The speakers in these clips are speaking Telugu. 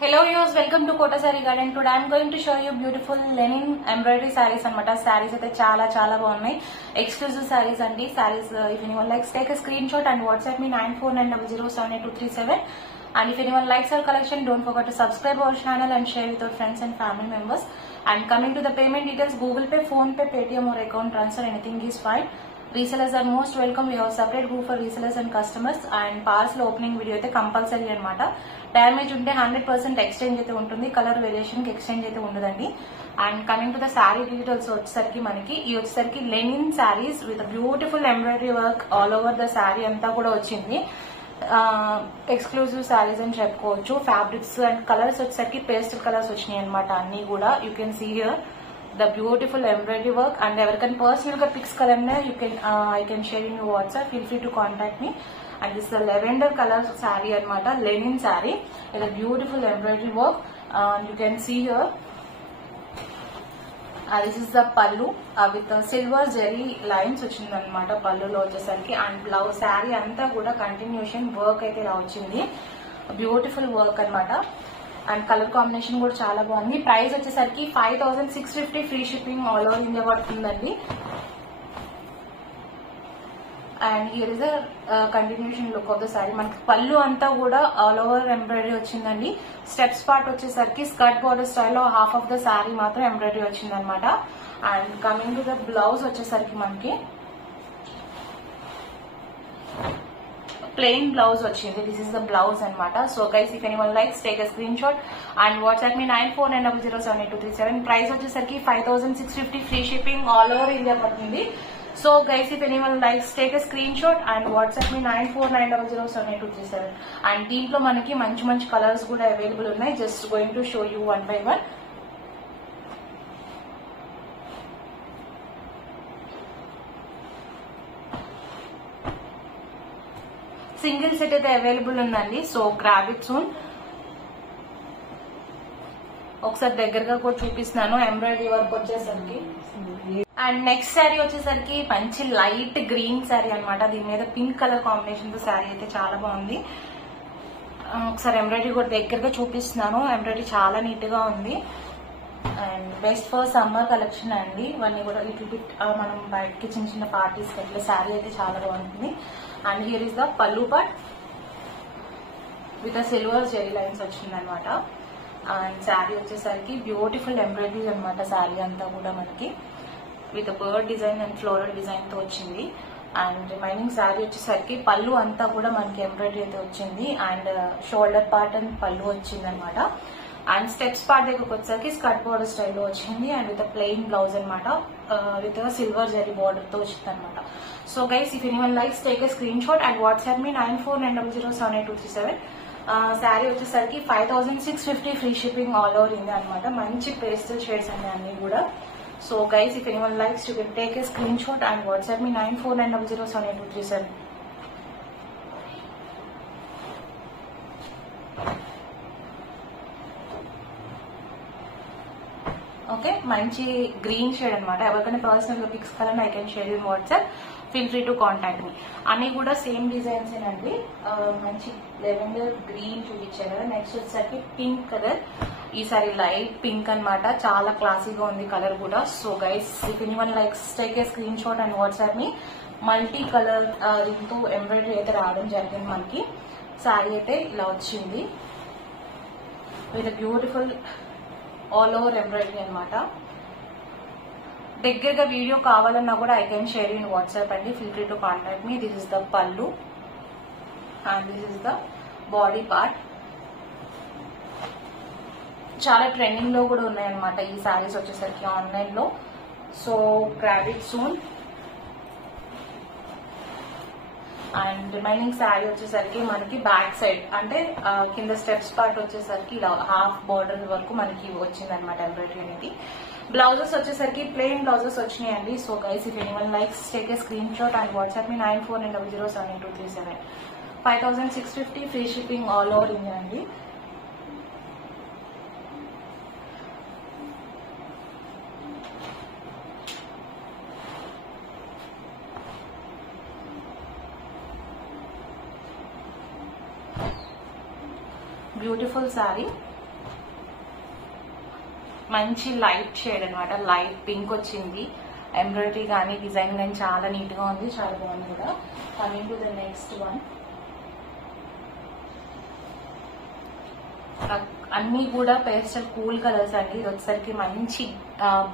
Hello viewers, welcome to Kota Saree Garden. Today I am going to show you beautiful linen embroidery sarees anamata. Sarees aithe chaala baagunnai. Exclusive sarees andi. Sarees if anyone likes, take a screenshot and WhatsApp me 9490078237. And if anyone likes our collection, don't forget to subscribe our channel and share with your friends and family members. And coming to the payment details, Google Pay, Phone Pay, Paytm or account transfer, anything is fine. Resellers are most welcome. We have a separate group for resellers and customers. And parcel opening video అయితే కంపల్సరీ అన్నమాట. డ్యామేజ్ ఉంటే 100% ఎక్స్చేంజ్ అయితే ఉంటుంది. కలర్ వేరియేషన్ కి ఎక్స్చేంజ్ అయితే ఉండదండి. And coming to the sari details వచ్చేసరికి మనకి ఈ వచ్చేసరికి linen saris with beautiful embroidery work all over the sari అంతా కూడా వచ్చింది. ఎక్స్క్లూజివ్ శారీస్ అని చెప్పుకోవచ్చు. ఫ్యాబ్రిక్స్ అండ్ కలర్స్ వచ్చేసరికి పేస్టల్ కలర్స్ వచ్చినాయి అనమాట. అన్ని కూడా you can see here the beautiful embroidery work. And ఎవరికైనా పర్సనల్ గా పిక్స్ కావాలన్నా you can I can share in your WhatsApp. Feel free to contact me. And this is the lavender color saree anamata, linen saree with a beautiful embroidery work. You can see here this is the pallu with the silver zari lines వచ్చింది అనమాట పల్లులో వచ్చేసరికి. అండ్ బ్లౌజ్ శారీ అంతా కూడా కంటిన్యూషన్ వర్క్ అయితే ఇలా వచ్చింది. బ్యూటిఫుల్ వర్క్ అనమాట. అండ్ కలర్ కాంబినేషన్ కూడా చాలా బాగుంది. ప్రైస్ వచ్చేసరికి 5650 free shipping all over India పడుతుందండి. And here is continuation look of the sari. మనకి పళ్ళు అంతా కూడా ఆల్ ఓవర్ ఎంబ్రాయిడరీ వచ్చిందండి. స్టెప్స్ పార్ట్ వచ్చేసరికి స్కర్ట్ బోర్డర్ స్టైల్లో హాఫ్ ఆఫ్ ద సారీ మాత్రం ఎంబ్రాయిడరీ వచ్చింది అనమాట. And coming to the blouse వచ్చేసరికి మనకి plain blouse వచ్చింది. This is the blouse anamata. So guys, if anyone likes, take a screenshot and WhatsApp me 9490078237. Price వచ్చేసరికి 5650 free shipping all over India పడుతుంది. So guys, if anyone likes, take a screenshot and WhatsApp me 9490078237. And దీంట్లో మనకి మంచి కలర్స్ కూడా అవైలబుల్ ఉన్నాయి. Just going to show you one by one. Single set అయితే అవైలబుల్ ఉందండి. So grab it soon. ఒకసారి దగ్గరగా కూడా చూపిస్తున్నాను ఎంబ్రాయిడరీ వర్క్ వచ్చేసరికి. అండ్ నెక్స్ట్ శారీ వచ్చేసరికి మంచి లైట్ గ్రీన్ శారీ అనమాట. దీని మీద పింక్ కలర్ కాంబినేషన్ తో శారీ అయితే చాలా బాగుంది. ఒకసారి ఎంబ్రాయిడరీ కూడా దగ్గరగా చూపిస్తున్నాను. ఎంబ్రాయిడరీ చాలా నీట్ గా ఉంది. And best for summer collection అండి. ఇవన్నీ కూడా లిటిల్ బిట్ మనం బయటకి చిన్న పార్టీస్ అట్లా శారీ అయితే చాలా బాగుంటుంది. And here is the pallu part with silver zari lines వచ్చింది అనమాట. అండ్ శారీ వచ్చేసరికి బ్యూటిఫుల్ ఎంబ్రాయిడరీస్ అనమాట. శారీ అంతా కూడా మనకి with bird design and floral design తో వచ్చింది. అండ్ రిమైనింగ్ శారీ వచ్చేసరికి పళ్ళు అంతా కూడా మనకి ఎంబ్రాయిడరీ అయితే వచ్చింది. అండ్ షోల్డర్ పార్ట్ అండ్ పళ్ళు వచ్చింది అనమాట. అండ్ స్టెప్స్ పార్ట్ దగ్గరకు వచ్చేసరికి స్కర్ట్ బోర్డర్ స్టైల్లో వచ్చింది. అండ్ విత్ ప్లెయిన్ బ్లౌజ్ అనమాట. విత్ సిల్వర్ జరీ బోర్డర్ తో వచ్చింది అనమాట. So guys, if anyone likes, take a screenshot and WhatsApp me 9490078237. Sari వచ్చేసరికి 5650 free shipping all over India అనమాట. మంచి పేస్టల్ షేడ్స్ అండి అన్ని కూడా. So guys, if anyone likes, you can take a screenshot and WhatsApp me 9490078237. Okay, మంచి గ్రీన్ షేడ్ అనమాట. ఎవరికైనా పర్సనల్ గా పిక్స్ కావాలని I can share in WhatsApp. Feel free to contact మీ. అన్ని కూడా సేమ్ డిజైన్స్ ఏనండి. మంచి లెవెండర్ గ్రీన్ చూపించారు కదా. నెక్స్ట్ వచ్చేసరికి పింక్ కలర్. ఈసారి లైట్ పింక్ అనమాట. చాలా క్లాసీగా ఉంది కలర్ కూడా. So guys, if anyone likes, take a screenshot and WhatsApp me. Multi colour దీంతో ఎంబ్రాయిడరీ అయితే రావడం జరిగింది మనకి. శారీ అయితే ఇలా వచ్చింది with beautiful all over embroidery అనమాట. దగ్గరగా వీడియో కావాలన్నా కూడా I can share in WhatsApp అండి. Feel free to contact me. This is the pallu and this is the body part. చాలా ట్రెండింగ్ లో కూడా ఉన్నాయన్నమాట ఈ సారీస్ వచ్చేసరికి ఆన్లైన్ లో. So grab it soon. And remaining sari వచ్చేసరికి మనకి బ్యాక్ సైడ్ అంటే కింద స్టెప్స్ పార్ట్ వచ్చేసరికి ఇలా హాఫ్ బార్డర్ వరకు మనకి వచ్చింది అనమాట ఎంబ్రాయిడరీ అనేది. బ్లౌజెస్ వచ్చేసరికి ప్లెయిన్ బ్లౌజెస్ వచ్చినాయండి. So guys, if anyone likes, take a screenshot and WhatsApp me 9490078237. 5650 free shipping all over India అండి. బ్యూటిఫుల్ శారీ. మంచి లైట్ షేడ్ అనమాట, లైట్ పింక్ వచ్చింది. ఎంబ్రాయిడరీ కానీ డిజైన్ కానీ చాలా నీట్ గా ఉంది, చాలా బాగుంది కూడా. Coming to the next one, అన్ని కూడా పేస్టల్ కూల్ కలర్స్ అండి. ఇది వచ్చేసరికి మంచి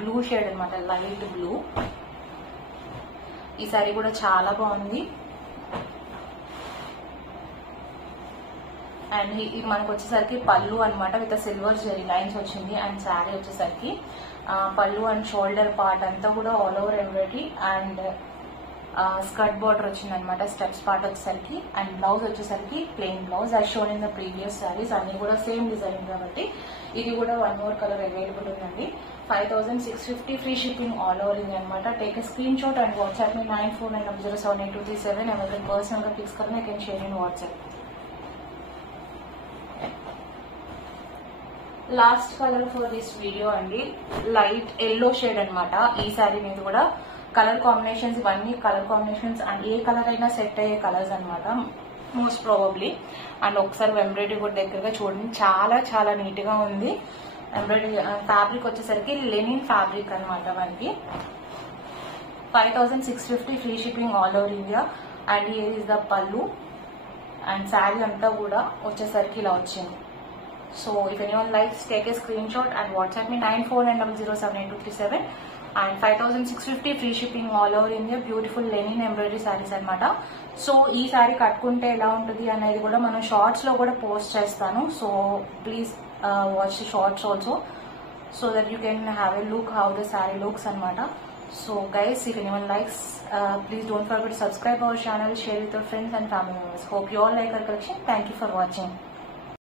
బ్లూ షేడ్ అనమాట, లైట్ బ్లూ. ఈ సారీ కూడా చాలా బాగుంది. అండ్ ఇది మనకు వచ్చేసరికి పళ్ళు అనమాట, విత్ సిల్వర్ జెరీ లైన్స్ వచ్చింది. అండ్ శారీ వచ్చేసరికి పళ్ళు అండ్ షోల్డర్ పార్ట్ అంతా కూడా all over embroidery and skirt border వచ్చింది అనమాట, స్టెప్స్ పార్ట్ వచ్చేసరికి. అండ్ బ్లౌజ్ వచ్చేసరికి plain blouse as shown in the previous saris. అన్ని కూడా సేమ్ డిజైన్ కాబట్టి ఇది కూడా వన్ మోర్ కలర్ అవైలబుల్ ఉందండి. 5650 free shipping all over India అనమాట. Take a screenshot and WhatsApp me 9490782237. ఎవరికైనా పర్సనల్ గా పిక్స్ కన్నా I can share in WhatsApp. Last colour for this video అండి, లైట్ ఎల్లో షేడ్ అనమాట. ఈ శారీ మీద కూడా కలర్ కాంబినేషన్స్, ఇవన్నీ colour combinations and a colour అయినా సెట్ అయ్యే కలర్స్ అనమాట మోస్ట్ ప్రాబబ్లీ. అండ్ ఒకసారి ఎంబ్రాయిడరీ కూడా దగ్గరగా చూడండి, చాలా చాలా నీట్ గా ఉంది. ఎంబ్రాయిడరీ ఫ్యాబ్రిక్ వచ్చేసరికి లెనిన్ ఫ్యాబ్రిక్ అనమాట. మనకి 5650 free shipping all over India. And here is the పళ్ళు అండ్ శారీ అంతా కూడా వచ్చేసరికి ఇలా వచ్చింది. So if anyone likes, take a screenshot and WhatsApp me 9490078237. And 5650 free shipping all over India. Beautiful linen embroidery sarees అనమాట. సో ఈ సారీ కట్టుకుంటే ఎలా ఉంటుంది అనేది కూడా మనం షార్ట్స్ లో కూడా పోస్ట్ చేస్తాను. So please watch the shorts also so that you can have a look how the saree looks అనమాట. So guys, if anyone likes, please don't forget to subscribe our channel, share with your friends and family members. Hope you all like our collection. Thank you for watching.